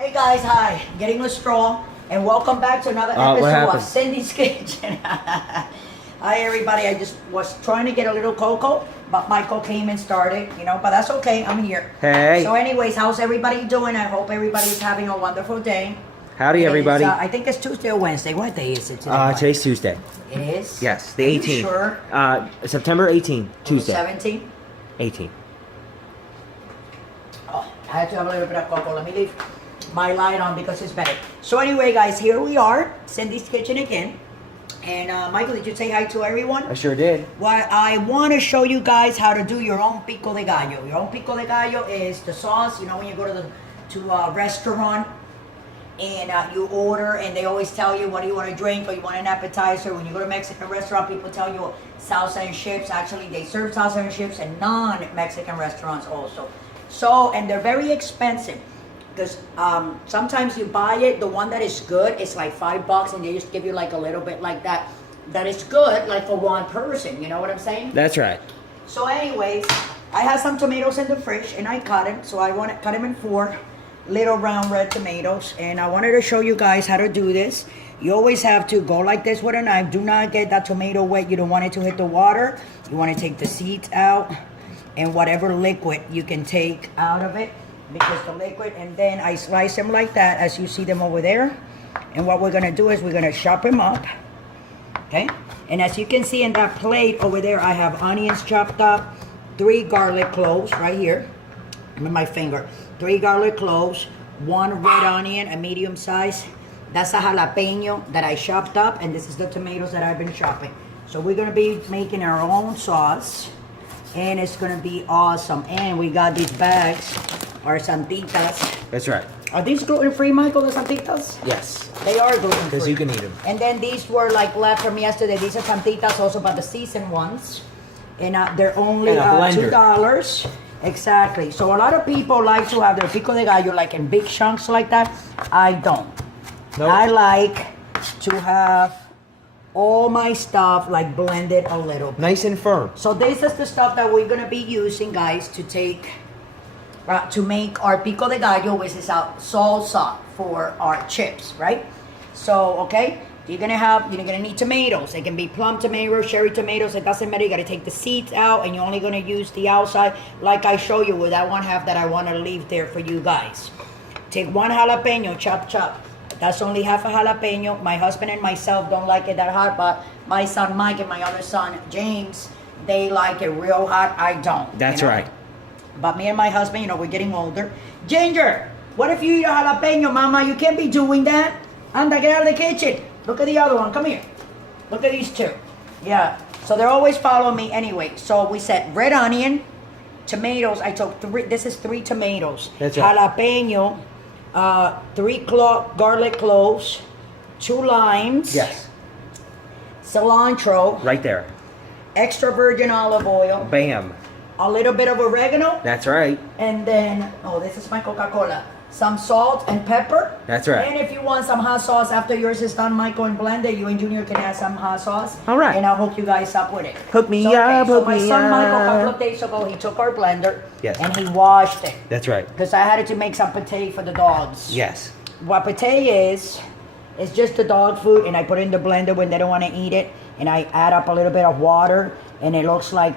Hey guys, hi. Getting a straw, and welcome back to another episode of Cindy's Kitchen. Hi everybody, I just was trying to get a little cocoa, but Michael came and started, but that's okay, I'm here. Hey. So anyways, how's everybody doing? I hope everybody's having a wonderful day. Howdy everybody. I think it's Tuesday or Wednesday. What day is it today? Today's Tuesday. It is? Yes, the Are 18th. you sure? September 18th, Tuesday. 17th? 18th. Oh, I had to have a little bit of cocoa. Let me leave my light on because it's better. So anyway, guys, here we are, Cindy's Kitchen again. And Michael, did you say hi to everyone? I sure did. Well, I want to show you guys how to do your own Pico De Gallo. Your own Pico De Gallo is the sauce. When you go to a restaurant and you order and they always tell you what do you want to drink or you want an appetizer. When you go to a Mexican restaurant, people tell you salsa and chips. Actually, they serve salsa and chips in non-Mexican restaurants also. So, and they're very expensive. Because sometimes you buy it, the one that is good, it's like $5 and they just give you like a little bit like that. That is good, like for one person, you know what I'm saying? That's right. So anyways, I have some tomatoes in the fridge and I cut them. So I want to cut them in 4 little round red tomatoes. And I wanted to show you guys how to do this. You always have to go like this with a knife. Do not get that tomato wet. You don't want it to hit the water. You want to take the seeds out and whatever liquid you can take out of it. Because the liquid, and then I slice them like that as you see them over there. And what we're gonna do is we're gonna chop them up, okay? And as you can see in that plate over there, I have onions chopped up, 3 garlic cloves right here with my finger, 3 garlic cloves, 1 red onion, a medium size. That's a jalapeno that I chopped up, and this is the tomatoes that I've been chopping. So we're gonna be making our own sauce, and it's gonna be awesome. And we got these bags. Or santitas. That's right. Are these gluten-free, Michael, the santitas? Yes. They are gluten-free. Because you can eat them. And then these were like left from yesterday. These are santitas also, but the seasoned ones. And they're only $2. Exactly. So a lot of people like to have their Pico De Gallo like in big chunks like that. I don't. Nope. I like to have all my stuff like blended a little bit. Nice and firm. So this is the stuff that we're going to be using, guys, to make our Pico De Gallo, which is our salsa for our chips, right? So, okay, you're gonna need tomatoes. They can be plum tomatoes, cherry tomatoes, it doesn't matter. You gotta take the seeds out and you're only gonna use the outside like I show you with that one half that I wanna leave there for you guys. Take 1 jalapeno, chop. That's only half a jalapeno. My husband and myself don't like it that hot, but my son Mike and my other son James, they like it real hot. I don't. That's right. But me and my husband, we're getting older. Ginger, what if you eat a jalapeno, mama? You can't be doing that. Anda, get out of the kitchen. Look at the other one. Come here. Look at these 2. Yeah. So they're always following me anyway. So we said red onion, tomatoes. I took 3. This is 3 tomatoes. That's right. Jalapeno, 3 garlic cloves, 2 limes. Yes. Cilantro. Right there. Extra virgin olive oil. Bam. A little bit of oregano. That's right. And then, this is my Coca-Cola. Some salt and pepper. That's right. And if you want some hot sauce after yours is done, Michael and blended, you and Junior can add some hot sauce. All right. And I'll hook you guys up with it. Hook me up, so hook my me son Michael, a couple up. of days ago, he took our blender. Yes. And he washed it. That's right. Because I had to make some pate for the dogs. Yes. What pate is just the dog food, and I put it in the blender when they don't want to eat it. And I add up a little bit of water, and it looks like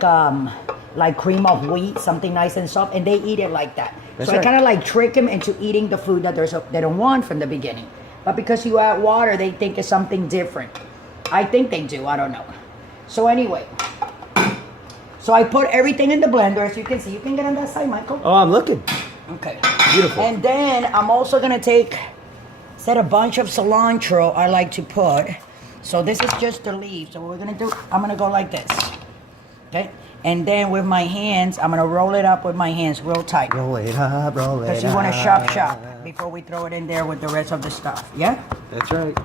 cream of wheat, something nice and soft, and they eat it like that. That's so right. I kind of like trick them into eating the food that they don't want from the beginning. But because you add water, they think it's something different. I think they do. I don't know. So anyway, so I put everything in the blender. As you can see, you can get on that side, Michael. Oh, I'm looking. Okay. Beautiful. And then I'm also going to set a bunch of cilantro I like to put. So this is just the leaves. So what we're going to do, I'm going to go like this. Okay? And then with my hands, I'm going to roll it up with my hands real tight. Roll it up, roll it up. Because you want to chop before we throw it in there with the rest of the stuff. Yeah? That's right.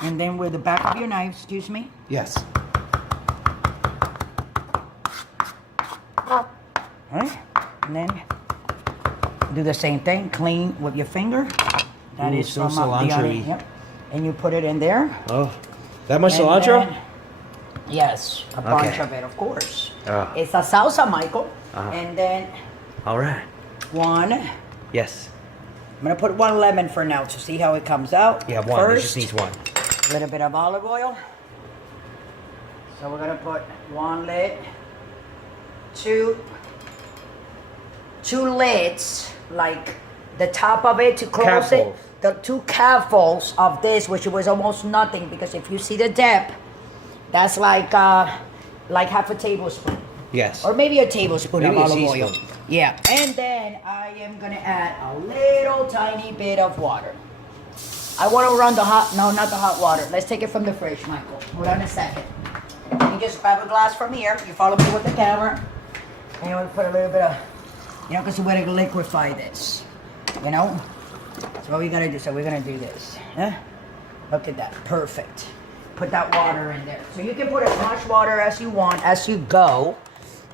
And then with the back of your knife, excuse me. Yes. All right? And then do the same thing. Clean with your finger. That is so from the onion. cilantro-y. Yep. And you put it in there. Oh, that much And cilantro? then- yes, a bunch of it, of course. Oh. It's a salsa, Michael. Uh-huh. And then All right. 1, Yes. I'm gonna put 1 lemon for now to see how it comes out. Yeah, one. It just needs one. A little bit of olive oil. So we're gonna put 1 lid, two lids, like the top of it to close it. Capfuls. The 2 capfuls of this, which was almost nothing, because if you see the depth, that's like half a tablespoon. Yes. Or maybe a tablespoon Maybe of a olive oil. teaspoon. Yeah, and then I am gonna add a little tiny bit of water. I want to run the hot, no, not the hot water. Let's take it from the fridge, Michael. Hold on a second. You just grab a glass from here. You follow me with the camera. And we'll put a little bit of, because we're gonna liquefy this. That's what we gotta do. So we're gonna do this. Huh? Look at that, perfect. Put that water in there. So you can put as much water as you want as you go.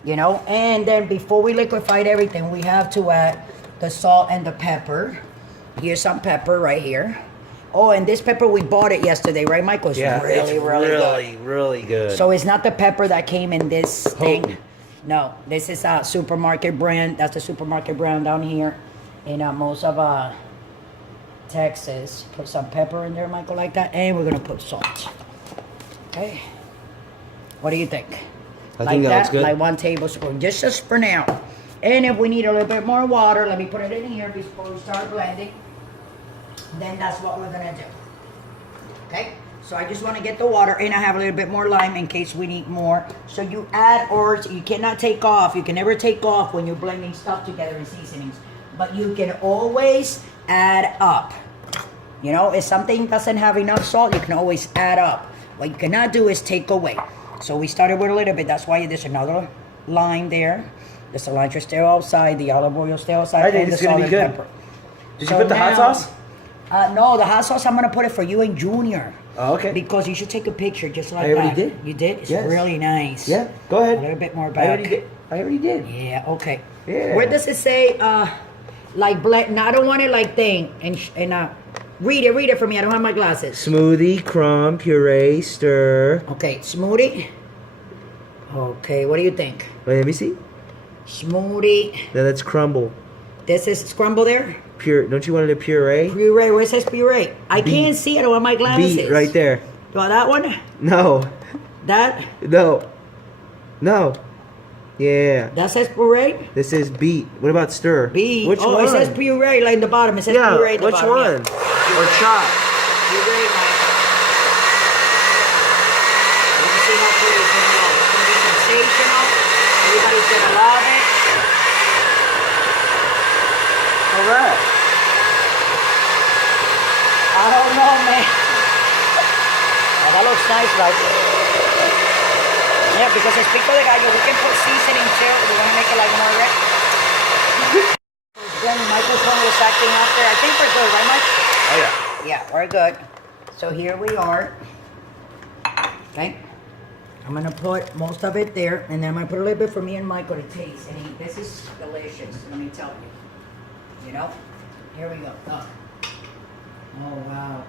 And then before we liquefied everything, we have to add the salt and the pepper. Here's some pepper right here. Oh, and this pepper, we bought it yesterday, right, Michael? It's really good. Really good. So it's not the pepper that came in this thing. Potent. No, this is a supermarket brand. That's the supermarket brand down here in most of Texas. Put some pepper in there, Michael, like that. And we're going to put salt. Okay. What do you think? I think that looks good. Like 1 tablespoon, just for now. And if we need a little bit more water, let me put it in here before we start blending. Then that's what we're gonna do. Okay? So I just want to get the water, and I have a little bit more lime in case we need more. So you add, or you cannot take off. You can never take off when you're blending stuff together in seasonings. But you can always add up. If something doesn't have enough salt, you can always add up. What you cannot do is take away. So we started with a little bit. That's why there's another line there. The cilantro still outside. The olive oil still outside. I think and it's the going to be salt and good. pepper. Did So you put the hot now- sauce? No, the hot sauce, I'm going to put it for you and Junior. Oh, okay. Because you should take a picture just like I already that. did. You did? It's Yes. really nice. Yeah, go ahead. A little bit more I back. already did. Yeah, okay. Yeah. Where does it say, like, blend? No, I don't want it like thing. Read it for me. I don't have my glasses. Smoothie, crumb, puree, stir. Okay, smoothie. Okay, what do you think? Wait, let me see. Smoothie. No, that's crumble. This is scramble there? Pure. Don't you want it a puree? Puree. Where it says puree? I Beet. can't see it. I don't have my glasses. Beet, right there. You want that one? No. That? No. Yeah. That says puree? This is beet. What about stir? Beet. Which one? It says puree like in the bottom. It says Yeah, puree at the which bottom. one? Yeah. Or chop? Puree, man. You can see how pretty it's gonna look. It's gonna be sensational. Everybody's gonna love it. Correct. I don't know, man. Oh, that looks nice, right? Yeah, because it's Pico De Gallo. We can put seasoning too. We want to make it like more red. Then Michael's one was acting up there. I think we're good, right, Mike? Oh yeah. Yeah, we're good. So here we are. Okay. I'm going to put most of it there, and then I'm going to put a little bit for me and Michael to taste. And this is delicious, let me tell you. Here we go. Look. Oh, wow.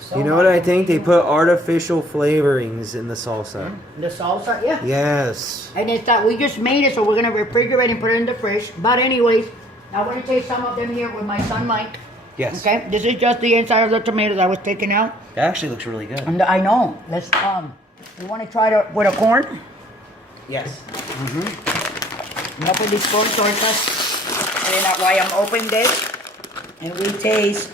So You know what I much think? They ingredient. put artificial flavorings in the salsa. The salsa, yeah. Yes. And it's that we just made it, so we're gonna refrigerate and put it in the fridge. But anyways, I want to taste some of them here with my son Mike. Yes. Okay, this is just the inside of the tomatoes I was taking out. That actually looks really good. And I know. Let's you want to try it with a corn? Yes. I'm gonna put these corn tortas. And that's why I'm opening this. And we taste.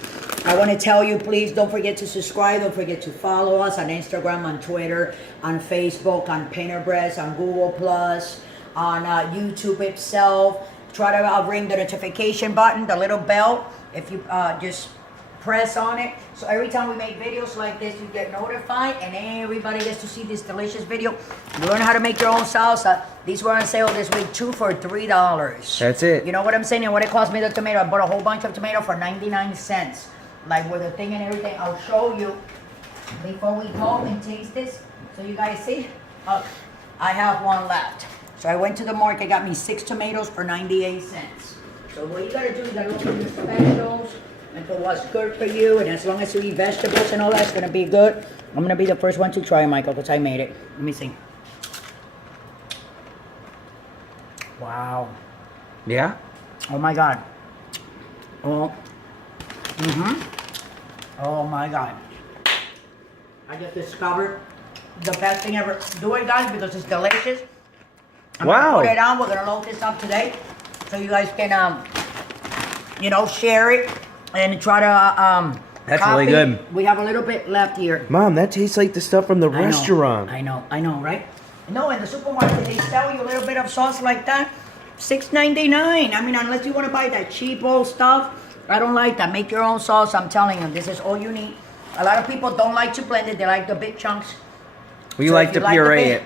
I want to tell you, please don't forget to subscribe. Don't forget to follow us on Instagram, on Twitter, on Facebook, on Pinterest, on Google Plus, on YouTube itself. Try to ring the notification button, the little bell. If you just press on it, so every time we make videos like this, you get notified, and everybody gets to see this delicious video. Learn how to make your own salsa. These were on sale this week, 2 for $3. That's it. You know what I'm saying? And what it cost me the tomato? I bought a whole bunch of tomato for 99 cents. Like with the thing and everything. I'll show you before we go and taste this. So you guys see? I have one left. So I went to the market, got me 6 tomatoes for 98 cents. So what you gotta do is you gotta look at your specials and for what's good for you. And as long as you eat vegetables and all that's gonna be good. I'm gonna be the first one to try, Michael, because I made it. Let me see. Wow. Yeah? Oh my God. Oh. Oh my God. I just discovered the best thing ever. Do it, guys, because it's delicious. I'm Wow. gonna put it on. We're gonna load this up today, so you guys can, you know, share it and try to That's copy. really good. We have a little bit left here. Mom, that tastes like the stuff from the I know, restaurant. I know, right? No, in the supermarket they sell you a little bit of sauce like that, $6.99. I mean, unless you want to buy that cheap old stuff, I don't like that. Make your own sauce. I'm telling you, this is all you need. A lot of people don't like to blend it. They like the big chunks. We So like if to you the puree big- it.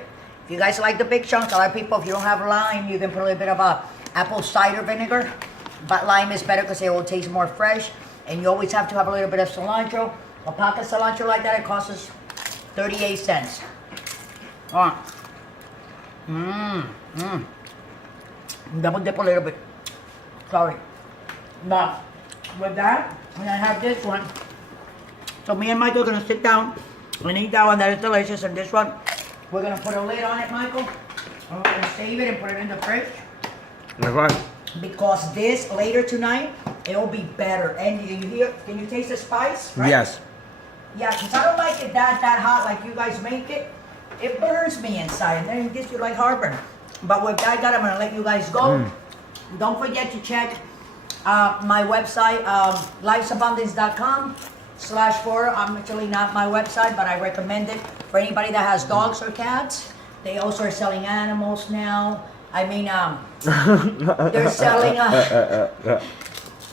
If you guys like the big chunks, a lot of people, if you don't have lime, you can put a little bit of apple cider vinegar. But lime is better because it will taste more fresh. And you always have to have a little bit of cilantro. A pack of cilantro like that, it costs us 38 cents. All right. Double dip a little bit. Sorry. But with that, and I have this one. So me and Michael are gonna sit down and eat that one. That is delicious. And this one, we're gonna put a lid on it, Michael. And we're gonna save it and put it in the fridge. Okay. Because this later tonight, it will be better. And you hear? Can you taste the spice? Right? Yes. Yeah, because I don't like it that hot like you guys make it. It burns me inside, and then it gives you like heartburn. But with that, I'm gonna let you guys go. Don't forget to check my website, life'sabundance.com/4. I'm actually not my website, but I recommend it for anybody that has dogs or cats. They also are selling animals now. I mean, they're selling.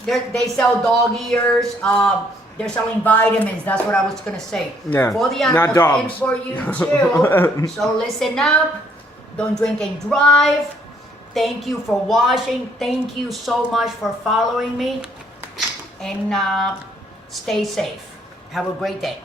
They sell dog ears. They're selling vitamins. That's what I was gonna say. Yeah, For the not animals dogs. and for you too. So listen up. Don't drink and drive. Thank you for watching. Thank you so much for following me. And stay safe. Have a great day.